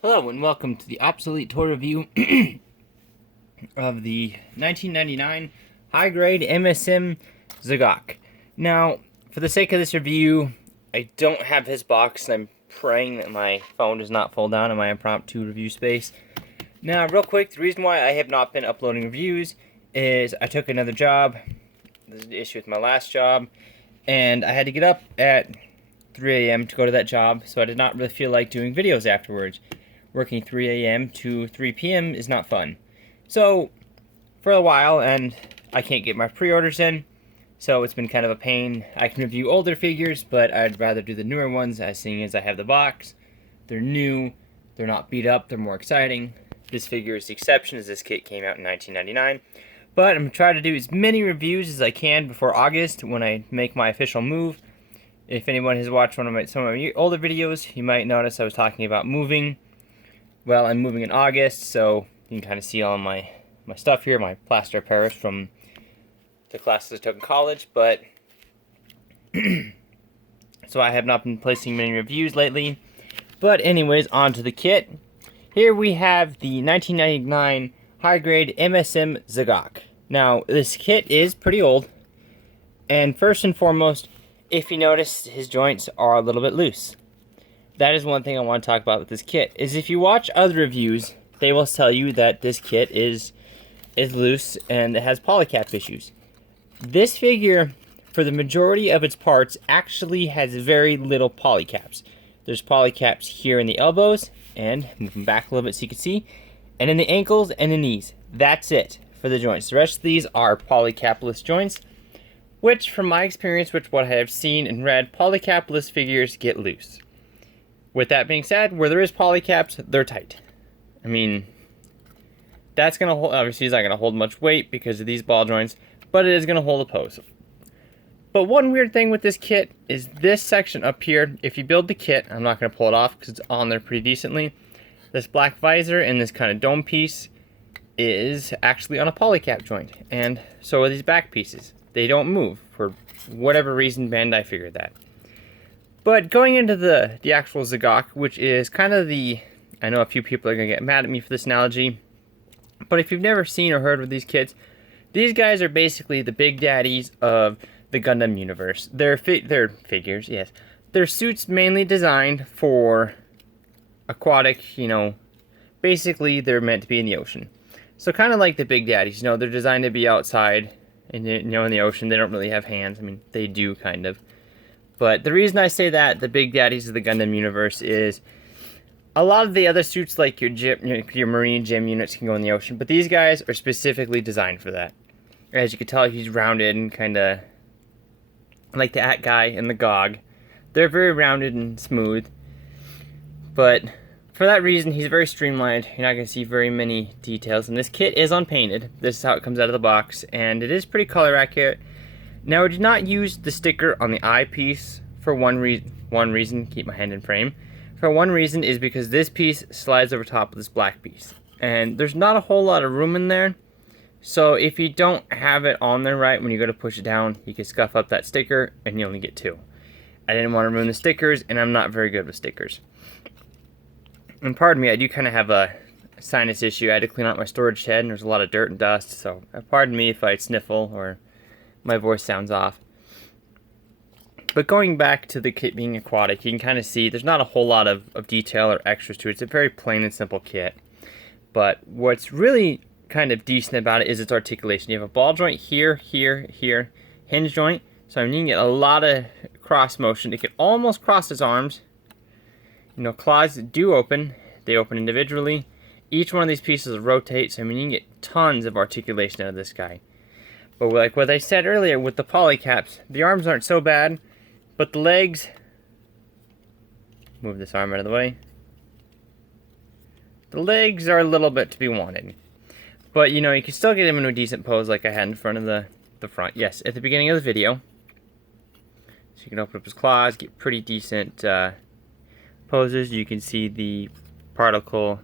Hello and welcome to the obsolete toy review of the 1999 high-grade MSM Zagok. Now, for the sake of this review, I don't have his box, and I'm praying that my phone does not fall down in my impromptu review space. Now, real quick, the reason why I have not been uploading reviews is I took another job. This is the issue with my last job, and I had to get up at 3 a.m. to go to that job, so I did not really feel like doing videos afterwards. Working 3 a.m. to 3 p.m. is not fun. So, for a while, and I can't get my pre-orders in, so it's been kind of a pain. I can review older figures, but I'd rather do the newer ones, as seeing as I have the box. They're new, they're not beat up, they're more exciting. This figure is the exception, as this kit came out in 1999. But I'm going to try to do as many reviews as I can before August, when I make my official move. If anyone has watched some of my older videos, you might notice I was talking about moving. Well, I'm moving in August, so you can kind of see all my stuff here, my plaster of Paris from the classes I took in college, but so I have not been placing many reviews lately. But anyways, on to the kit. Here we have the 1999 high-grade MSM Zagok. Now, this kit is pretty old, and first and foremost, if you notice, his joints are a little bit loose. That is one thing I want to talk about with this kit, is if you watch other reviews, they will tell you that this kit is loose and it has polycap issues. This figure, for the majority of its parts, actually has very little polycaps. There's polycaps here in the elbows, and moving back a little bit so you can see, and in the ankles and the knees. That's it for the joints. The rest of these are polycapless joints, which, from my experience, what I have seen and read, polycapless figures get loose. With that being said, where there is polycaps, they're tight. I mean, that's going to hold, obviously it's not going to hold much weight because of these ball joints, but it is going to hold a pose. But one weird thing with this kit is this section up here, if you build the kit, I'm not going to pull it off because it's on there pretty decently, this black visor and this kind of dome piece is actually on a polycap joint, and so are these back pieces. They don't move, for whatever reason Bandai figured that. But going into the actual Zagok, which is kind of I know a few people are going to get mad at me for this analogy, but if you've never seen or heard of these kits, these guys are basically the big daddies of the Gundam universe. They're figures, yes. They're suits mainly designed for aquatic, basically they're meant to be in the ocean. So kind of like the big daddies, they're designed to be outside, and in the ocean. They don't really have hands. I mean, they do kind of. But the reason I say that, the big daddies of the Gundam universe, is a lot of the other suits, like your Marine gym units, can go in the ocean, but these guys are specifically designed for that. As you can tell, he's rounded and kind of like the At guy and the GOG. They're very rounded and smooth, but for that reason, he's very streamlined. You're not going to see very many details, and this kit is unpainted. This is how it comes out of the box, and it is pretty color accurate. Now, I did not use the sticker on the eyepiece for one reason, keep my hand in frame. For one reason is because this piece slides over top of this black piece. And there's not a whole lot of room in there. So if you don't have it on there right, when you go to push it down, you can scuff up that sticker and you only get two. I didn't want to ruin the stickers, and I'm not very good with stickers. And pardon me, I do kind of have a sinus issue. I had to clean out my storage shed and there's a lot of dirt and dust. So pardon me if I sniffle or my voice sounds off. But going back to the kit being aquatic, you can kind of see there's not a whole lot of detail or extras to it. It's a very plain and simple kit. But what's really kind of decent about it is its articulation. You have a ball joint here, here, here, hinge joint. So you can get a lot of cross motion. It can almost cross its arms. Claws do open. They open individually. Each one of these pieces rotate, so you can get tons of articulation out of this guy. But like what I said earlier with the polycaps, the arms aren't so bad, but the legs, move this arm out of the way, the legs are a little bit to be wanted. But you can still get him into a decent pose like I had in front of the front. Yes, at the beginning of the video. So you can open up his claws, get pretty decent poses. You can see the particle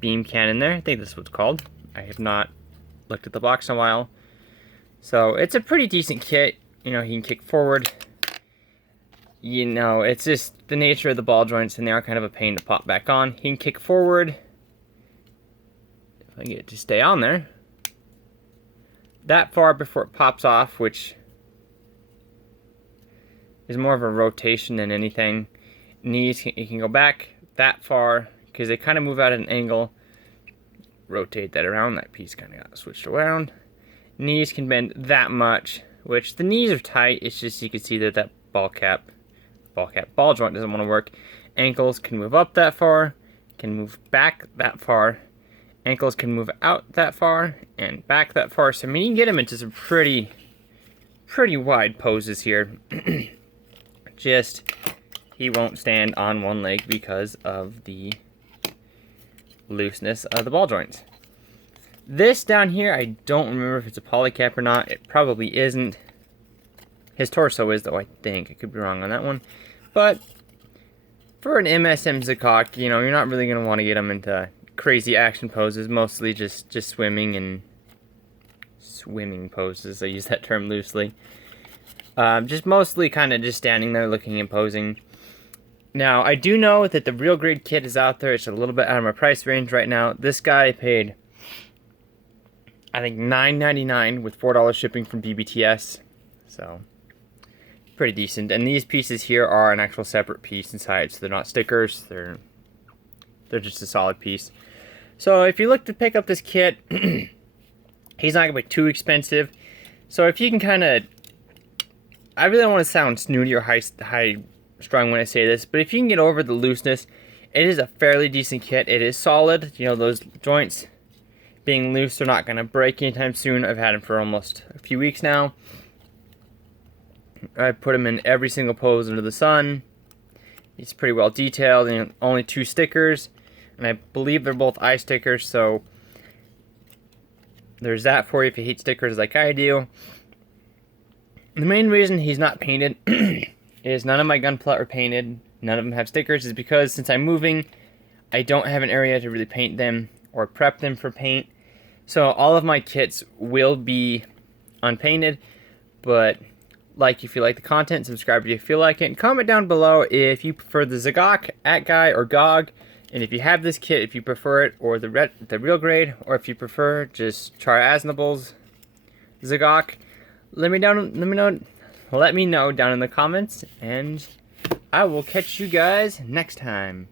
beam cannon there. I think that's what it's called. I have not looked at the box in a while. So it's a pretty decent kit. He can kick forward. you know, it's just the nature of the ball joints, and they are kind of a pain to pop back on. He can kick forward. If I get it to stay on there. That far before it pops off, which is more of a rotation than anything. Knees, you can go back that far, because they kind of move out at an angle. Rotate that around. That piece kind of got switched around. Knees can bend that much, which the knees are tight. It's just you can see that ball joint doesn't want to work. Ankles can move up that far, can move back that far. Ankles can move out that far and back that far. So I mean, you can get them into some pretty wide poses here. Just he won't stand on one leg because of the looseness of the ball joints. This down here, I don't remember if it's a polycap or not. It probably isn't. His torso is, though, I think. I could be wrong on that one. But for an MSM Zagok, you know, you're not really going to want to get him into crazy action poses. Mostly just swimming and swimming poses. I use that term loosely. Just mostly kind of just standing there looking and posing. Now, I do know that the real grade kit is out there. It's a little bit out of my price range right now. This guy paid, I think, $9.99 with $4 shipping from BBTS. So, pretty decent. And these pieces here are an actual separate piece inside, so they're not stickers. They're just a solid piece. So, if you look to pick up this kit, he's not going to be too expensive. So, if you can kind of, I really don't want to sound snooty or high strong when I say this, but if you can get over the looseness, it is a fairly decent kit. It is solid. You know, those joints being loose, they're not going to break anytime soon. I've had them for almost a few weeks now. I put them in every single pose under the sun. It's pretty well detailed, and only 2 stickers, and I believe they're both eye stickers, so there's that for you if you hate stickers like I do. The main reason he's not painted is none of my gunpla are painted. None of them have stickers, is because since I'm moving, I don't have an area to really paint them or prep them for paint. So all of my kits will be unpainted, but like if you like the content, subscribe if you feel like it, and comment down below if you prefer the Zagok, Guy, or GOG, and if you have this kit, if you prefer it, or the real grade, or if you prefer just Char Aznable's Zagok. Let me know down in the comments, and I will catch you guys next time.